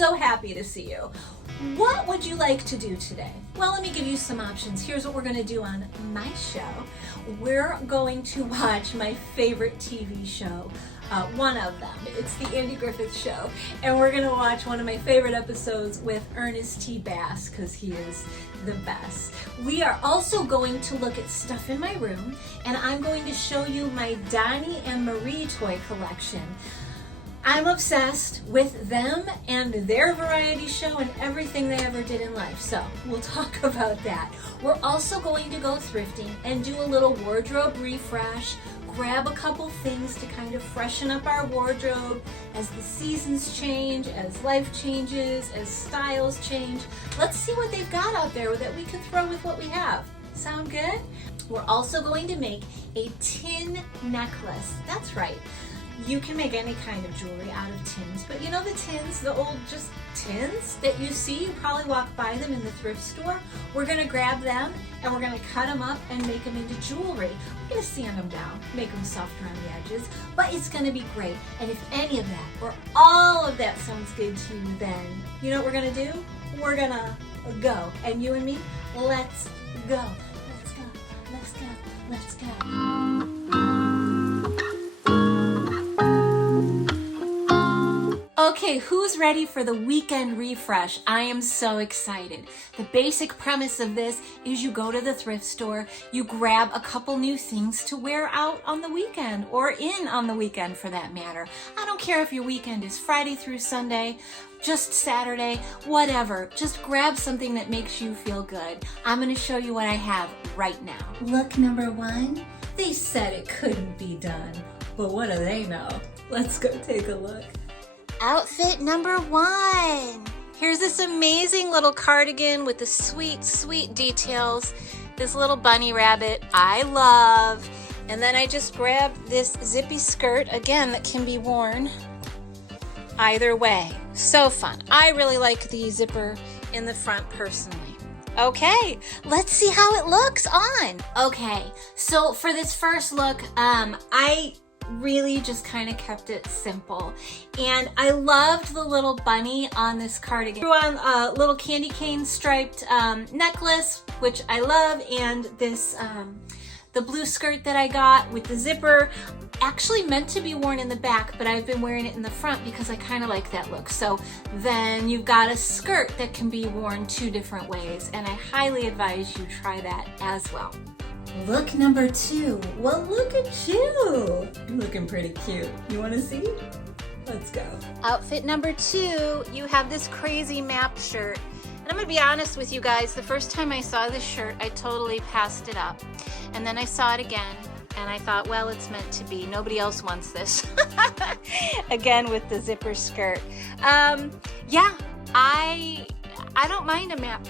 so happy to see you. What would you like to do today? Well, let me give you some options. Here's what we're going to do on my show. We're going to watch my favorite TV show, one of them. It's the Andy Griffith Show, and we're going to watch one of my favorite episodes with Ernest T. Bass because he is the best. We are also going to look at stuff in my room, and I'm going to show you my Donnie and Marie toy collection. I'm obsessed with them and their variety show and everything they ever did in life, so we'll talk about that. We're also going to go thrifting and do a little wardrobe refresh, grab a couple things to kind of freshen up our wardrobe as the seasons change, as life changes, as styles change. Let's see what they've got out there that we can throw with what we have. Sound good? We're also going to make a tin necklace. That's right. You can make any kind of jewelry out of tins, but you know the tins, the old just tins that you see, you probably walk by them in the thrift store. We're gonna grab them and we're gonna cut them up and make them into jewelry. We're gonna sand them down, make them soft around the edges, but it's gonna be great. And if any of that or all of that sounds good to you, then you know what we're gonna do? We're gonna go. And you and me, let's go. Let's go, let's go, let's go. Okay, who's ready for the weekend refresh? I am so excited. The basic premise of this is you go to the thrift store, you grab a couple new things to wear out on the weekend or in on the weekend for that matter. I don't care if your weekend is Friday through Sunday, just Saturday, whatever. Just grab something that makes you feel good. I'm going to show you what I have right now. Look number one, they said it couldn't be done, but what do they know? Let's go take a look. Outfit number one. Here's this amazing little cardigan with the sweet, sweet details. This little bunny rabbit I love. And then I just grabbed this zippy skirt, again, that can be worn either way. So fun. I really like the zipper in the front personally. Okay, let's see how it looks on. Okay, so for this first look, I really just kind of kept it simple, and I loved the little bunny on this cardigan. Threw on a little candy cane striped necklace, which I love, and this the blue skirt that I got with the zipper, actually meant to be worn in the back, but I've been wearing it in the front because I kind of like that look. So then you've got a skirt that can be worn two different ways, and I highly advise you try that as well. Look number two. Well, look at you. You're looking pretty cute. You want to see? Let's go. Outfit number two, you have this crazy map shirt. And I'm going to be honest with you guys, the first time I saw this shirt, I totally passed it up. And then I saw it again, and I thought, well, it's meant to be. Nobody else wants this. Again, with the zipper skirt. Yeah, I don't mind a map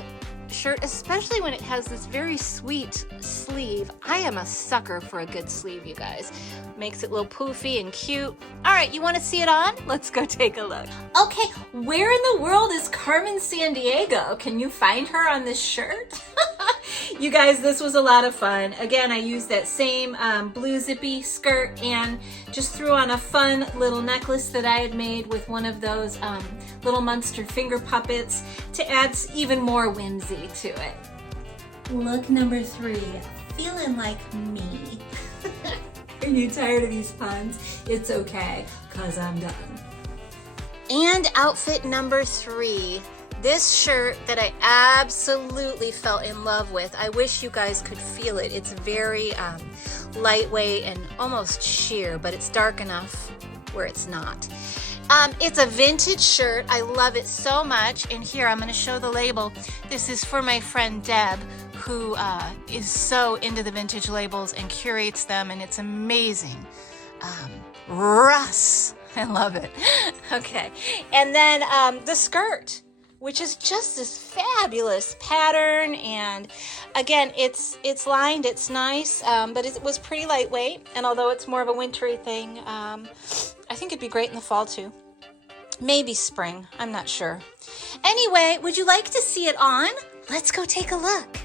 shirt, especially when it has this very sweet sleeve. I am a sucker for a good sleeve, you guys. Makes it a little poofy and cute. All right, you want to see it on? Let's go take a look. Okay, where in the world is Carmen Sandiego? Can you find her on this shirt? You guys, this was a lot of fun. Again, I used that same blue zippy skirt and just threw on a fun little necklace that I had made with one of those little Munster finger puppets to add even more whimsy to it. Look number three, feeling like me. Are you tired of these puns? It's okay, cause I'm done. And outfit number three. This shirt that I absolutely fell in love with. I wish you guys could feel it. It's very lightweight and almost sheer, but it's dark enough where it's not. It's a vintage shirt. I love it so much. And here, I'm going to show the label. This is for my friend Deb, who is so into the vintage labels and curates them, and it's amazing. Russ. I love it. Okay. And then the skirt, which is just this fabulous pattern, and again, it's lined, it's nice, but it was pretty lightweight, and although it's more of a wintry thing, I think it'd be great in the fall too. Maybe spring, I'm not sure. Anyway, would you like to see it on? Let's go take a look.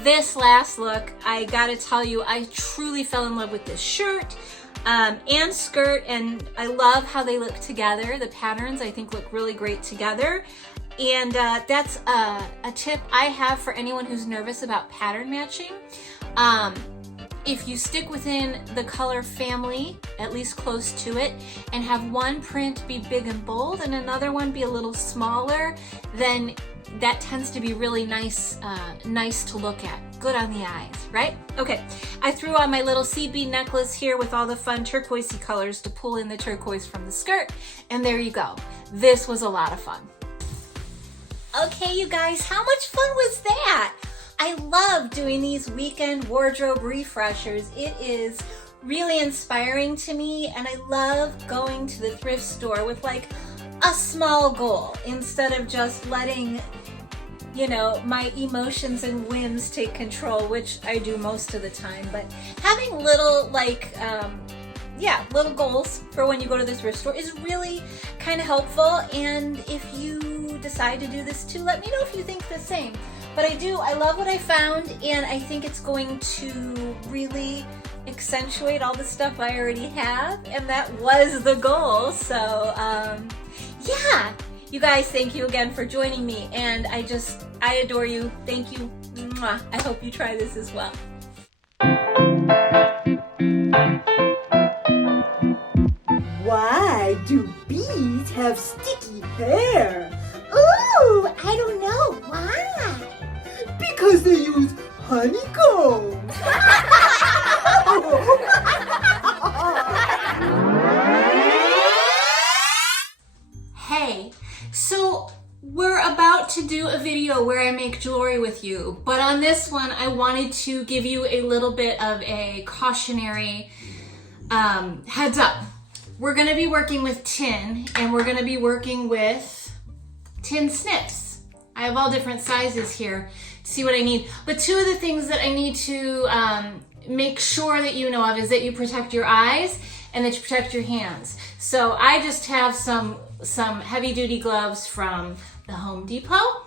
This last look, I gotta tell you, I truly fell in love with this shirt. and skirt, and I love how they look together. The patterns I think look really great together. And that's a tip I have for anyone who's nervous about pattern matching. If you stick within the color family, at least close to it, and have one print be big and bold and another one be a little smaller, then that tends to be really nice, nice to look at. Good on the eyes, right? Okay, I threw on my little seed bead necklace here with all the fun turquoisey colors to pull in the turquoise from the skirt, and there you go. This was a lot of fun. Okay, you guys, how much fun was that? I love doing these weekend wardrobe refreshers. It is really inspiring to me, and I love going to the thrift store with like a small goal instead of just letting, you know, my emotions and whims take control, which I do most of the time, but having little like, little goals for when you go to the thrift store is really kind of helpful. And if you decide to do this too, let me know if you think the same. But I love what I found, and I think it's going to really accentuate all the stuff I already have, and that was the goal. So yeah, you guys, thank you again for joining me, and I adore you. Thank you. Mwah. I hope you try this as well. Why do bees have sticky hair? Ooh, I don't know. Why? Because they use honeycomb. Hey, so we're about to do a video where I make jewelry with you, but on this one I wanted to give you a little bit of a cautionary heads up. We're going to be working with tin, and we're going to be working with tin snips. I have all different sizes here to see what I need, but two of the things that I need to make sure that you know of is that you protect your eyes and that you protect your hands. So I just have some heavy duty gloves from the Home Depot,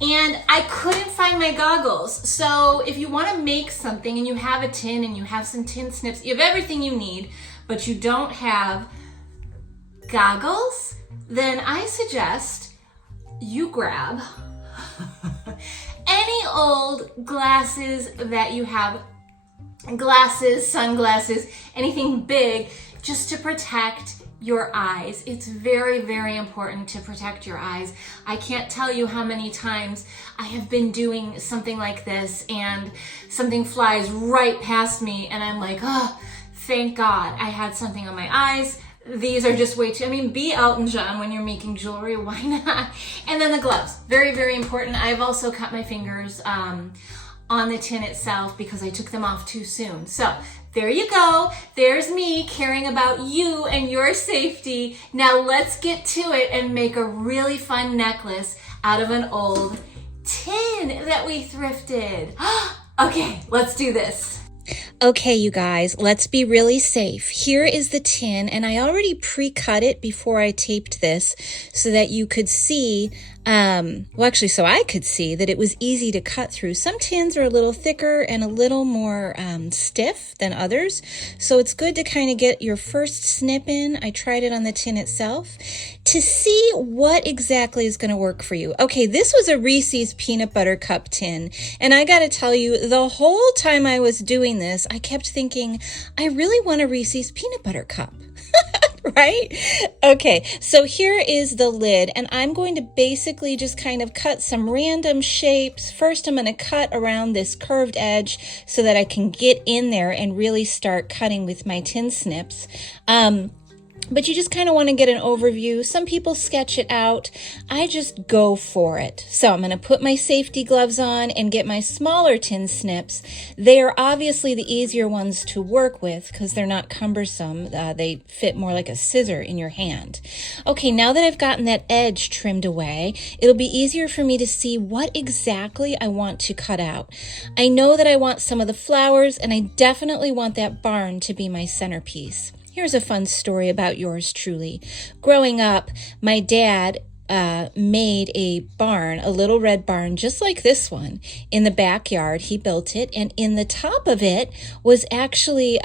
and I couldn't find my goggles. So if you want to make something and you have a tin and you have some tin snips, you have everything you need, but you don't have goggles, then I suggest you grab any old glasses that you have, glasses, sunglasses, anything big, just to protect your eyes. It's very, very important to protect your eyes. I can't tell you how many times I have been doing something like this and something flies right past me and I'm like, oh, thank God I had something on my eyes. These are just way too, be Elton John when you're making jewelry, why not? And then the gloves, very, very important. I've also cut my fingers on the tin itself because I took them off too soon. So there you go. There's me caring about you and your safety. Now let's get to it and make a really fun necklace out of an old tin that we thrifted. Okay, let's do this. Okay, you guys, let's be really safe. Here is the tin, and I already pre-cut it before I taped this so that you could see, so I could see that it was easy to cut through. Some tins are a little thicker and a little more stiff than others, so it's good to kind of get your first snip in. I tried it on the tin itself to see what exactly is going to work for you. Okay, this was a Reese's peanut butter cup tin, and I got to tell you, the whole time I was doing this, I kept thinking, I really want a Reese's peanut butter cup. Right? Okay, so here is the lid, and I'm going to basically just kind of cut some random shapes. First, I'm going to cut around this curved edge so that I can get in there and really start cutting with my tin snips. But you just kind of want to get an overview. Some people sketch it out. I just go for it. So I'm going to put my safety gloves on and get my smaller tin snips. They are obviously the easier ones to work with because they're not cumbersome. They fit more like a scissor in your hand. Okay, now that I've gotten that edge trimmed away, it'll be easier for me to see what exactly I want to cut out. I know that I want some of the flowers, and I definitely want that barn to be my centerpiece. Here's a fun story about yours truly. Growing up, my dad made a barn, a little red barn, just like this one, in the backyard. He built it, and in the top of it was actually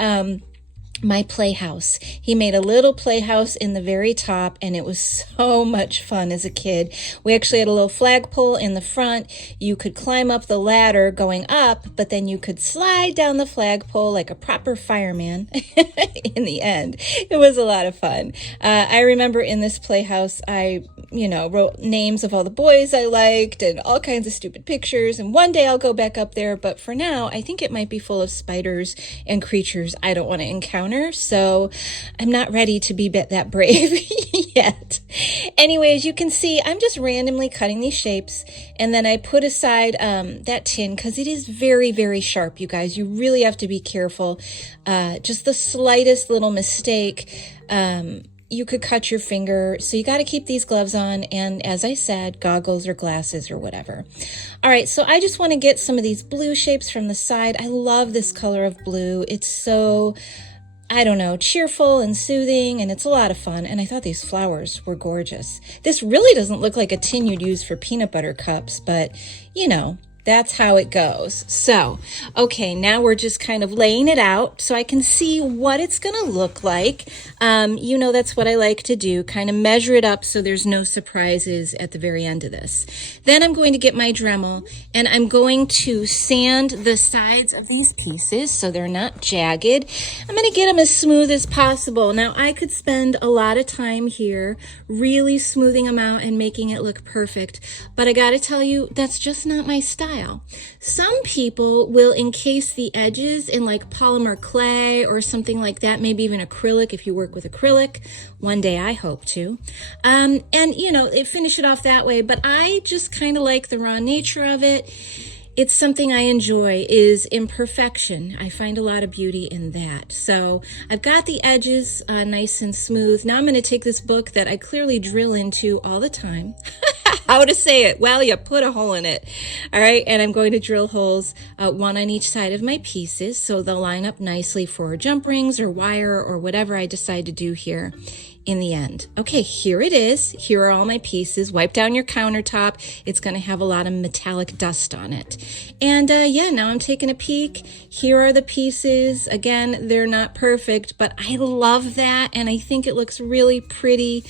my playhouse. He made a little playhouse in the very top, and it was so much fun as a kid. We actually had a little flagpole in the front. You could climb up the ladder going up, but then you could slide down the flagpole like a proper fireman in the end. It was a lot of fun. I remember in this playhouse, I wrote names of all the boys I liked and all kinds of stupid pictures. And one day I'll go back up there, but for now, I think it might be full of spiders and creatures I don't want to encounter. So I'm not ready to be that brave yet. Anyways, you can see I'm just randomly cutting these shapes, and then I put aside that tin because it is very, very sharp, you guys. You really have to be careful. Just the slightest little mistake, you could cut your finger. So you got to keep these gloves on, and as I said, goggles or glasses or whatever. All right, so I just want to get some of these blue shapes from the side. I love this color of blue. It's so, I don't know, cheerful and soothing, and it's a lot of fun. And I thought these flowers were gorgeous. This really doesn't look like a tin you'd use for peanut butter cups, but that's how it goes. So, okay, now we're just kind of laying it out so I can see what it's going to look like. That's what I like to do, kind of measure it up so there's no surprises at the very end of this. Then I'm going to get my Dremel, and I'm going to sand the sides of these pieces so they're not jagged. I'm going to get them as smooth as possible. Now, I could spend a lot of time here really smoothing them out and making it look perfect, but I got to tell you, that's just not my style. Some people will encase the edges in like polymer clay or something like that, maybe even acrylic if you work with acrylic. One day I hope to. They finish it off that way, but I just kind of like the raw nature of it. It's something I enjoy, is imperfection. I find a lot of beauty in that. So I've got the edges nice and smooth. Now I'm going to take this book that I clearly drill into all the time. How to say it? Well, you put a hole in it. All right, and I'm going to drill holes, one on each side of my pieces, so they'll line up nicely for jump rings or wire or whatever I decide to do here in the end. Okay, here it is. Here are all my pieces. Wipe down your countertop. It's going to have a lot of metallic dust on it. And now I'm taking a peek. Here are the pieces. Again, they're not perfect, but I love that, and I think it looks really pretty.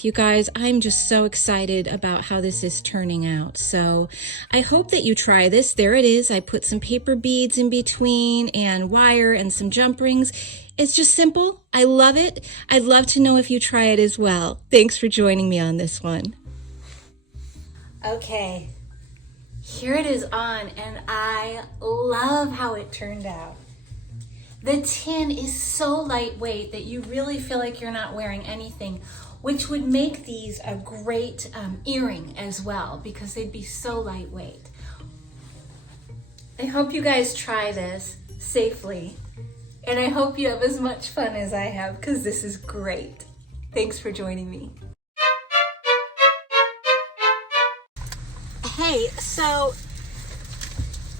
You guys, I'm just so excited about how this is turning out. So I hope that you try this. There it is. I put some paper beads in between and wire and some jump rings. It's just simple. I love it. I'd love to know if you try it as well. Thanks for joining me on this one. Okay, here it is on, and I love how it turned out. The tin is so lightweight that you really feel like you're not wearing anything, which would make these a great earring as well because they'd be so lightweight. I hope you guys try this safely, and I hope you have as much fun as I have because this is great. Thanks for joining me. Hey, so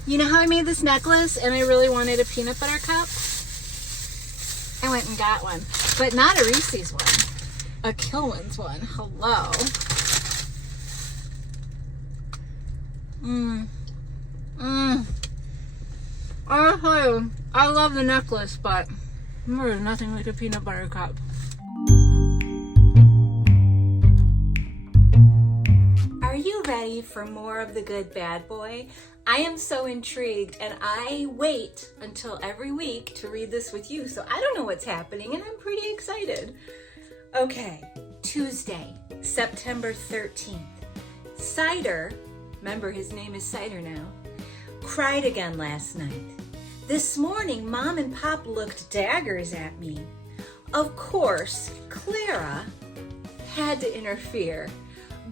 you know how I made this necklace and I really wanted a peanut butter cup? I went and got one, but not a Reese's one, a Kilwin's one. Hello. Honestly, I love the necklace, but there's nothing like a peanut butter cup. Are you ready for more of the good bad boy? I am so intrigued, and I wait until every week to read this with you, so I don't know what's happening, and I'm pretty excited. Okay, Tuesday, September 13th. Cider, remember his name is Cider now, cried again last night. This morning, Mom and Pop looked daggers at me. Of course, Clara had to interfere.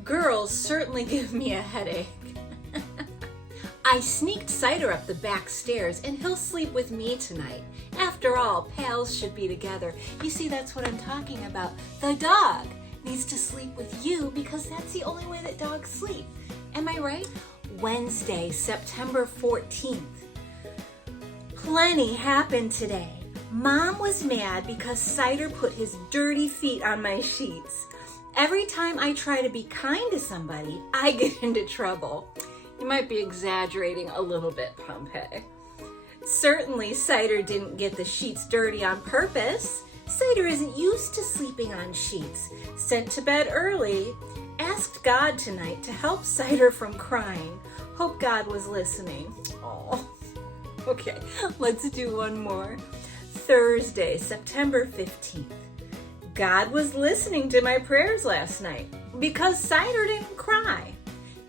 Girls certainly give me a headache. I sneaked Cider up the back stairs, and he'll sleep with me tonight. After all, pals should be together. You see, that's what I'm talking about. The dog needs to sleep with you because that's the only way that dogs sleep. Am I right? Wednesday, September 14th. Plenty happened today. Mom was mad because Cider put his dirty feet on my sheets. Every time I try to be kind to somebody, I get into trouble. You might be exaggerating a little bit, Pompey. Certainly, Cider didn't get the sheets dirty on purpose. Cider isn't used to sleeping on sheets. Sent to bed early, asked God tonight to help Cider from crying. Hope God was listening. Oh, okay, let's do one more. Thursday, September 15th. God was listening to my prayers last night because Cider didn't cry.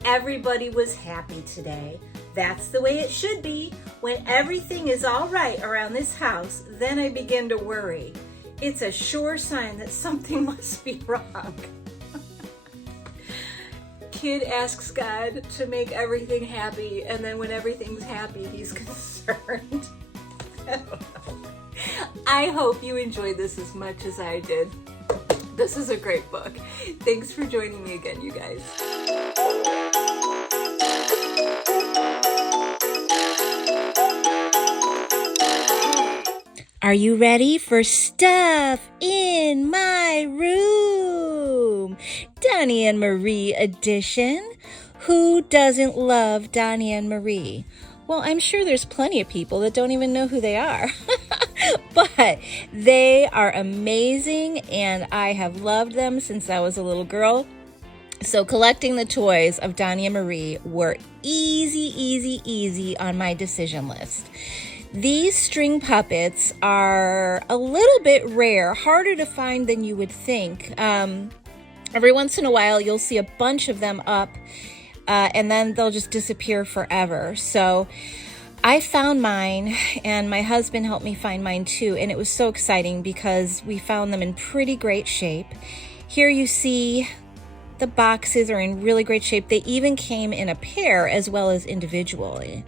Everybody was happy today. That's the way it should be. When everything is all right around this house, then I begin to worry. It's a sure sign that something must be wrong. Kid asks God to make everything happy, and then when everything's happy, he's concerned. I don't know. I hope you enjoyed this as much as I did. This is a great book. Thanks for joining me again, you guys. Are you ready for Stuff in My Room? Donnie and Marie edition. Who doesn't love Donnie and Marie? Well, I'm sure there's plenty of people that don't even know who they are. But they are amazing, and I have loved them since I was a little girl. So collecting the toys of Donnie and Marie were easy on my decision list. These string puppets are a little bit rare, harder to find than you would think. Every once in a while, you'll see a bunch of them up, and then they'll just disappear forever. So I found mine, and my husband helped me find mine too, and it was so exciting because we found them in pretty great shape. Here you see the boxes are in really great shape. They even came in a pair as well as individually.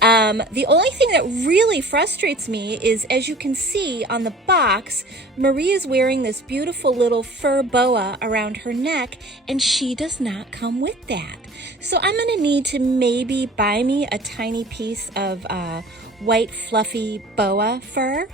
The only thing that really frustrates me is, as you can see on the box, Marie is wearing this beautiful little fur boa around her neck, and she does not come with that. So I'm going to need to maybe buy me a tiny piece of white fluffy boa fur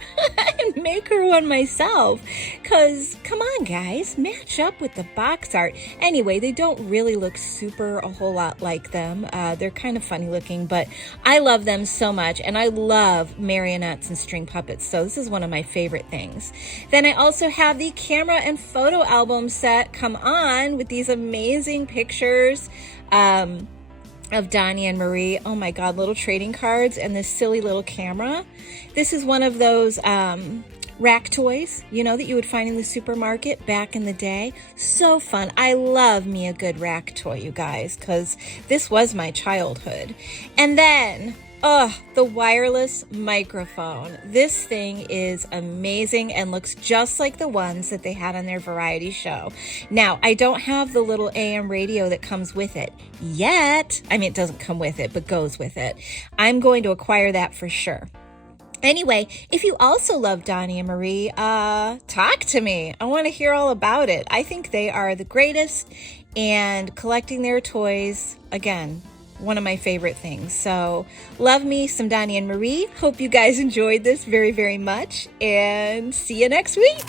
and make her one myself, because come on guys, match up with the box art. Anyway, they don't really look a whole lot like them. They're kind of funny looking, but I love them so much, and I love marionettes and string puppets, so this is one of my favorite things. Then I also have the camera and photo album set come on with these amazing pictures of Donnie and Marie. Oh my God, little trading cards and this silly little camera. This is one of those rack toys, you know, that you would find in the supermarket back in the day. So fun. I love me a good rack toy, you guys, because this was my childhood. And then, the wireless microphone. This thing is amazing and looks just like the ones that they had on their variety show. Now, I don't have the little AM radio that comes with it yet. I mean, it doesn't come with it, but goes with it. I'm going to acquire that for sure. Anyway, if you also love Donnie and Marie, talk to me. I want to hear all about it. I think they are the greatest, and collecting their toys, again, one of my favorite things. So love me some Donnie and Marie. Hope you guys enjoyed this very much, and see you next week.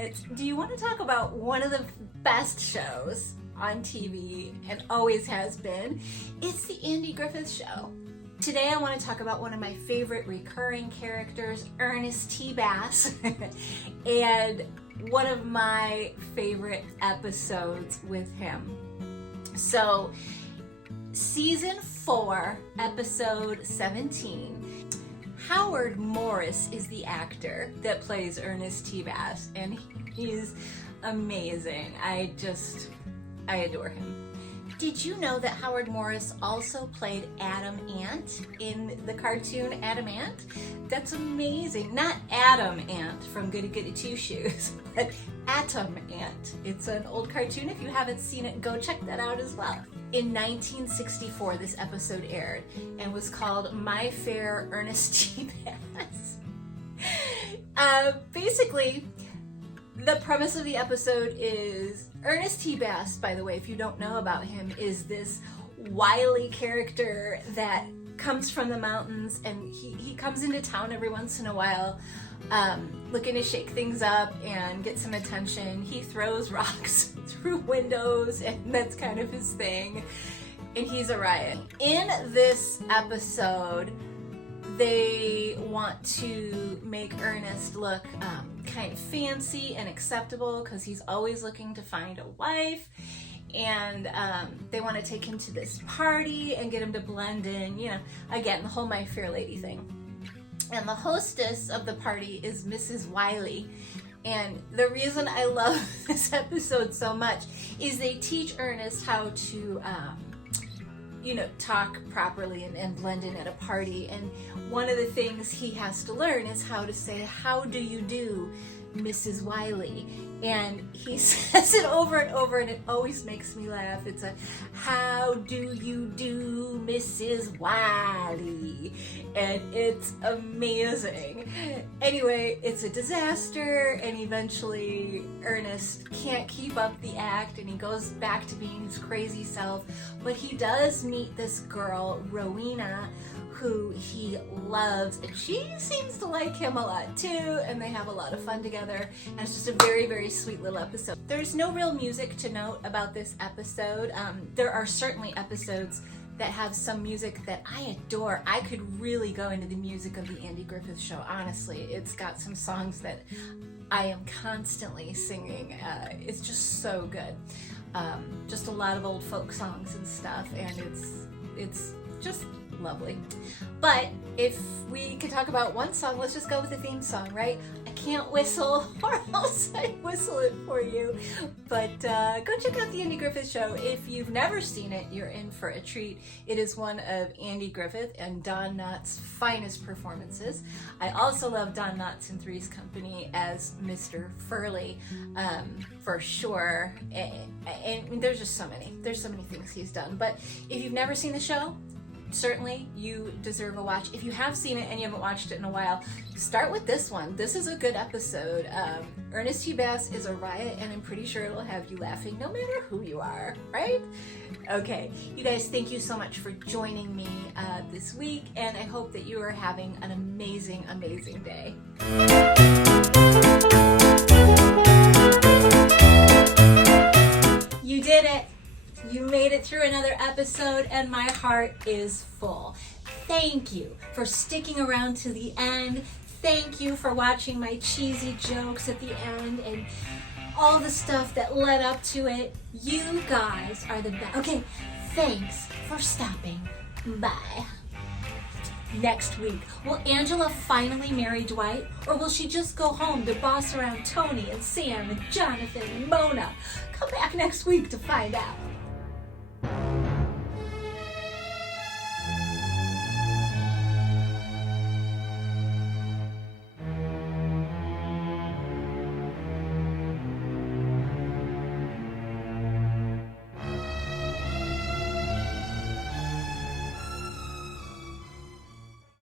minutes, do you want to talk about one of the best shows on TV and always has been? It's the Andy Griffith Show. Today I want to talk about one of my favorite recurring characters, Ernest T. Bass, and one of my favorite episodes with him. So, season 4, episode 17, Howard Morris is the actor that plays Ernest T. Bass, and he's amazing. I adore him. Did you know that Howard Morris also played Adam Ant in the cartoon Adam Ant? That's amazing. Not Adam Ant from Goody Goody Two Shoes, but Atom Ant. It's an old cartoon. If you haven't seen it, go check that out as well. In 1964, this episode aired and was called My Fair Ernest T. Bass. Basically, the premise of the episode is Ernest T. Bass, by the way, if you don't know about him, is this wily character that comes from the mountains, and he comes into town every once in a while looking to shake things up and get some attention. He throws rocks through windows, and that's kind of his thing, and he's a riot. In this episode, they want to make Ernest look kind of fancy and acceptable because he's always looking to find a wife, and they want to take him to this party and get him to blend in, you know, again, the whole My Fair Lady thing. And the hostess of the party is Mrs. Wiley. And the reason I love this episode so much is they teach Ernest how to talk properly and blend in at a party. And one of the things he has to learn is how to say, "How do you do, Mrs. Wiley?" And he says it over and over, and it always makes me laugh. It's a, "How do you do, Mrs. Wiley?" And it's amazing. Anyway, it's a disaster, and eventually Ernest can't keep up the act, and he goes back to being his crazy self. But he does meet this girl, Rowena, who he loves, and she seems to like him a lot too, and they have a lot of fun together, and it's just a very, very sweet little episode. There's no real music to note about this episode. There are certainly episodes that have some music that I adore. I could really go into the music of the Andy Griffith Show, honestly. It's got some songs that I am constantly singing. It's just so good. Just a lot of old folk songs and stuff, and it's just lovely. But if we could talk about one song, let's just go with the theme song, right? I can't whistle, or else I'd whistle it for you. But go check out the Andy Griffith Show. If you've never seen it, you're in for a treat. It is one of Andy Griffith and Don Knotts' finest performances. I also love Don Knotts in Three's Company as Mr. Furley, for sure. And there's just so many. There's so many things he's done. But if you've never seen the show, certainly you deserve a watch. If you have seen it and you haven't watched it in a while, start with this one. This is a good episode. Ernest T. Bass is a riot, and I'm pretty sure it'll have you laughing no matter who you are, right? Okay, you guys, thank you so much for joining me this week, and I hope that you are having an amazing, amazing day. You did it! You made it through another episode, and my heart is full. Thank you for sticking around to the end. Thank you for watching my cheesy jokes at the end and all the stuff that led up to it. You guys are the best. Okay, thanks for stopping. Bye. Next week, will Angela finally marry Dwight, or will she just go home to boss around Tony and Sam and Jonathan and Mona? Come back next week to find out.